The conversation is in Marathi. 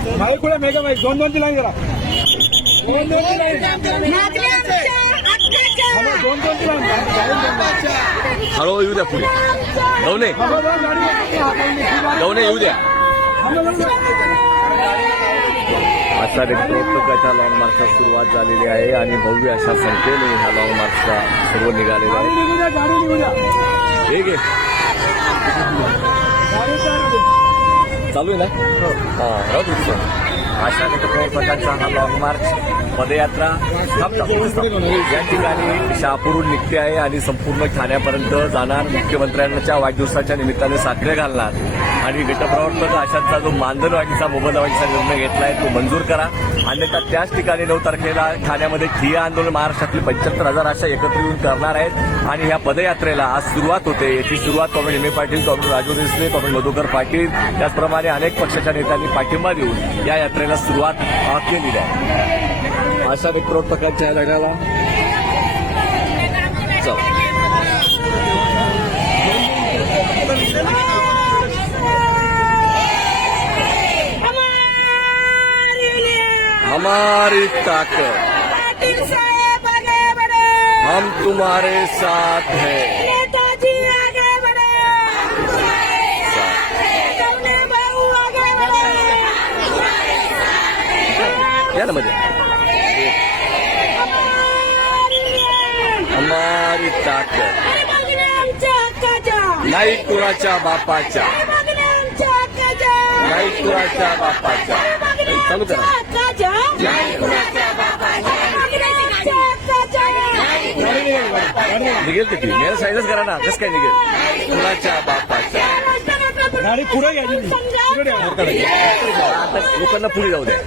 माईक कुठे मेगा माईक दोन दोनची लाईन जरा दोन दोनची लाईन हॅलो, दोन दोनची लाईन हळू येऊ द्या पुढे गवणे गवणे येऊ द्या अशा प्रकारच्या लॉंग मार्चला सुरुवात झालेली आहे आणि भव्य अशा संख्येने ह्या लॉंग मार्चचा सर्व निघालेला गाडी आहे निघू द्या गाडी निघू द्या ठीक आहे गाडी चालू दे. चालू आहे ना हा राहू दे सर. अशा प्रकारचा हा लॉंग मार्च पदयात्रा या ठिकाणी शहापूरहून निघते आहे आणि संपूर्ण ठाण्यापर्यंत जाणार मुख्यमंत्र्यांच्या वाढदिवसाच्या निमित्ताने साखरे घालणार. आणि गटप्रवर्तक अशांचा जो मानधनवाढीचा मोबदलावाढीचा निर्णय घेतला आहे तो मंजूर करा. अन्यथा त्याच ठिकाणी नऊ तारखेला ठाण्यामध्ये ठिया आंदोलन महाराष्ट्रातील पंच्याहत्तर हजार अशा एकत्र येऊन करणार आहेत. आणि ह्या पदयात्रेला आज सुरुवात होते. याची सुरुवात comrade M A Patil comrade Raju Desale comrade Madhukar Patil त्याचप्रमाणे अनेक पक्षाच्या नेत्यांनी पाठिंबा देऊन या यात्रेला सुरुवात केलेली आहे. अशा मित्रप्रकारच्या या लढ्याला हमारी ताकत हम तुम्हारे साथ हैं। या ना मध्ये. ताकद हक्काच्या नाही कुणाच्या बापाच्या. नाही कुणाच्या बापाच्या. चालू करा. निघेल ते ती मेल साईडच करा ना. कसं काय निघेल? कुणाच्या बापाच्या. गाडी पुढे लोकांना पुढे जाऊ द्या.